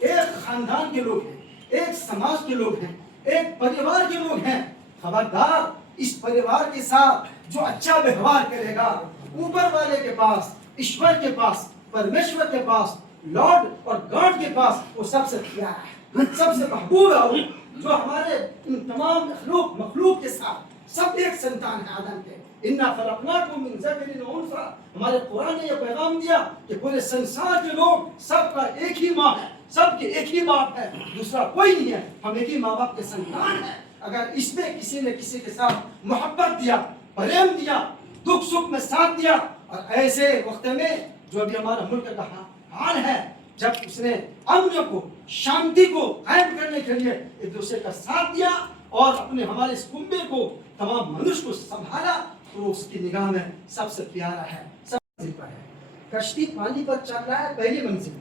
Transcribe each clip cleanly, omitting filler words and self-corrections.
ایک خاندان کے لوگ ہیں، ایک سماج کے لوگ ہیں، ایک پریوار کے لوگ ہیں. خبردار اس پریوار کے ساتھ جو اچھا ویوہار کرے گا، اوپر والے کے پاس، ایشور کے پاس، پرمیشور کے پاس، لارڈ اور گاڈ کے پاس وہ سب سے پیارا ہے، سب سے محبوب ہے. وہ جو ہمارے ان تمام مخلوق کے ساتھ سب ایک سنتان ہے آدم کے. انا خلقناکم من ذکر و انثی. ہمارے قرآن نے یہ پیغام دیا کہ پورے سنسار کے لوگ سب کا ایک ہی ماں ہے، سب کے ایک ہی باپ ہے، دوسرا کوئی نہیں ہے. ہم ایک ہی ماں باپ کے سنتان ہیں. اگر اس میں کسی نے کسی کے ساتھ محبت دیا، پریم دیا، دکھ سکھ میں ساتھ دیا، اور ایسے وقت میں جو ابھی ہمارا ملک کا حال ہے، جب اس نے امن کو، شانتی کو قائم کرنے کے لیے ایک دوسرے کا ساتھ دیا اور اپنے ہمارے اس کنبے کو، تمام منش کو سنبھالا، تو اس کی نگاہ میں سب سے پیارا ہے، سب منزل پر ہے. کشتی پانی پر چل رہا ہے، پہلی منزل،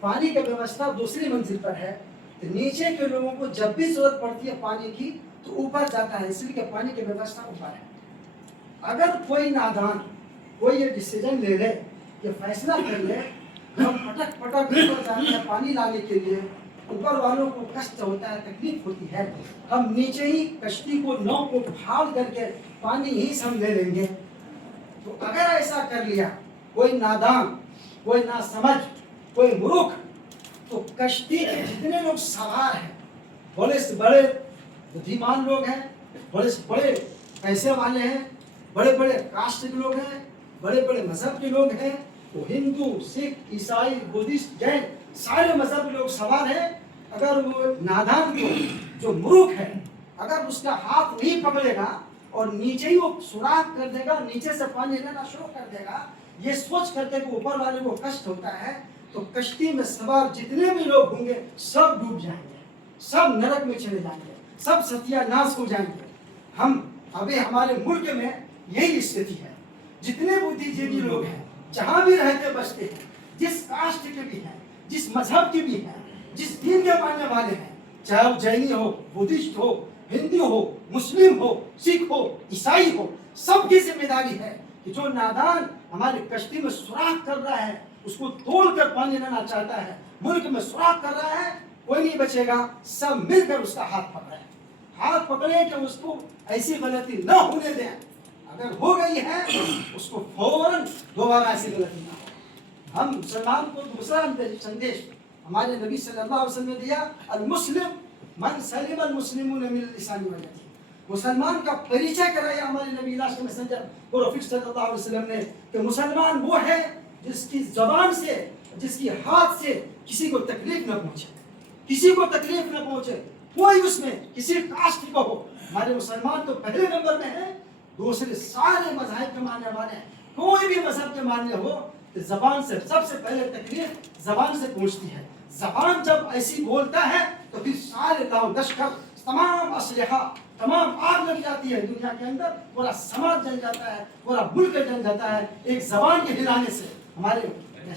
پانی کا ویوستھا دوسری منزل پر ہے. نیچے کے لوگوں کو جب بھی ضرورت پڑتی ہے پانی کی تو اوپر جاتا ہے، اس لیے کہ پانی کی ویوستھا اوپر ہے. اگر کوئی نادان کوئی یہ ڈیسیجن لے لے، یہ فیصلہ کر لے، ہم پٹک اوپر جاتے ہیں پانی لانے کے لیے، اوپر والوں کو کشٹ ہوتا ہے، تکلیف ہوتی ہے، ہم نیچے ہی کشتی کو، نو کو پھاڑ کر کے پانی ہی سے ہم لے لیں گے. تو اگر ایسا کر لیا کوئی نادان، کوئی ناسمجھ، کوئی مورخ، تو کشتی کے جتنے لوگ سوار ہیں، بڑے سے بڑے بدھیمان لوگ ہیں، بڑے سے بڑے پیسے والے ہیں، بڑے بڑے کاسٹ کے لوگ ہیں، بڑے بڑے مذہب کے لوگ ہیں، وہ ہندو، سکھ، عیسائی، بدھسٹ، جین، سارے مذہب کے لوگ سوار ہیں. اگر وہ نادان کو، جو مورخ ہے، اگر اس کا ہاتھ نہیں پکڑے گا اور نیچے ہی وہ سوراخ کر دے گا، نیچے سے پانی لینا شروع کر دے گا، یہ سوچ کر کے کہ اوپر والے کو کشٹ ہوتا ہے، تو کشتی میں سوار جتنے بھی لوگ ہوں گے سب ڈوب جائیں گے، سب نرک میں چلے جائیں گے، سب ستیہ ناش ہو جائیں گے. ہم ابھی ہمارے ملک میں یہی استھتی ہے. جتنے بدھی جیوی لوگ ہیں، جہاں بھی رہتے بستے ہیں، جس کاسٹ کے بھی ہیں، جس مذہب کے بھی ہیں، جس دین کے ماننے والے ہیں، چاہے وہ جینی ہو، بدھسٹ ہو، ہندو ہو، مسلم ہو، سکھ ہو، عیسائی ہو، سب کی ذمہ داری ہے کہ جو نادان ہماری کشتی میں سوراخ کر رہا ہے، اس کو توڑ کر پانی لینا چاہتا ہے، ملک میں سوراخ کر رہا ہے، کوئی نہیں بچے گا، سب مل کر اس کا ہاتھ پکڑے، ہاتھ پکڑے کہ اس کو ایسی غلطی نہ ہونے دیں. اگر ہو گئی ہے اس کو فوراً دوبارہ ایسی غلطی نہ ہو. ہم مسلمان کو دوسرا سندیش ہمارے نبی صلی اللہ علیہ وسلم نے دیا، المسلم من سلم المسلمون من لسانه ویده. مسلمان کا پریچے کرایا ہمارے نبی لاسٹ میسنجر پروفیٹ صلی اللہ علیہ وسلم نے کہ مسلمان وہ ہے جس کی زبان سے، جس کی ہاتھ سے کسی کو تکلیف نہ پہنچے، کسی کو تکلیف نہ پہنچے، کوئی اس میں کسی کاسٹ کا ہو. ہمارے مسلمان تو پہلے نمبر میں ہیں، دوسرے سارے مذاہب کے ماننے والے ہیں. کوئی بھی مذہب کے ماننے ہو تو زبان سے سب سے پہلے تکلیف زبان سے پہنچتی ہے. زبان جب ایسی بولتا ہے تو پھر سارے لاؤ لشکر، تمام اسلحہ، تمام آگ لگ جاتی ہے دنیا کے اندر، پورا سماج جل جاتا ہے، پورا ملک جل جاتا ہے ایک زبان کے ہلانے سے. ہمارے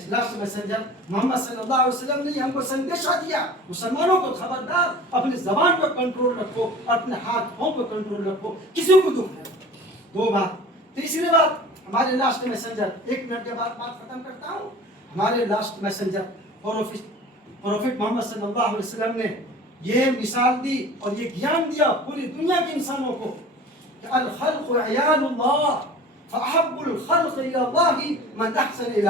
لاسٹ میسنجر محمد صلی اللہ علیہ وسلم نے ہم کو سندیشہ دیا، مسلمانوں کو خبردار اپنی زبان پر کنٹرول رکھو، اپنے ہاتھ پاؤں پر کنٹرول رکھو، کسی کو دکھ نہیں. دو بات. تیسری بات، ہمارے لاسٹ میسنجر، 1 منٹ کے بعد بات ختم کرتا ہوں. ہمارے لاسٹ میسنجر پروفیٹ محمد صلی اللہ علیہ وسلم نے یہ مثال دی اور یہ گیان دیا پوری دنیا کے انسانوں کو کہ الخلق عیال اللہ فاحب الخلق الى اللہ من احسن الى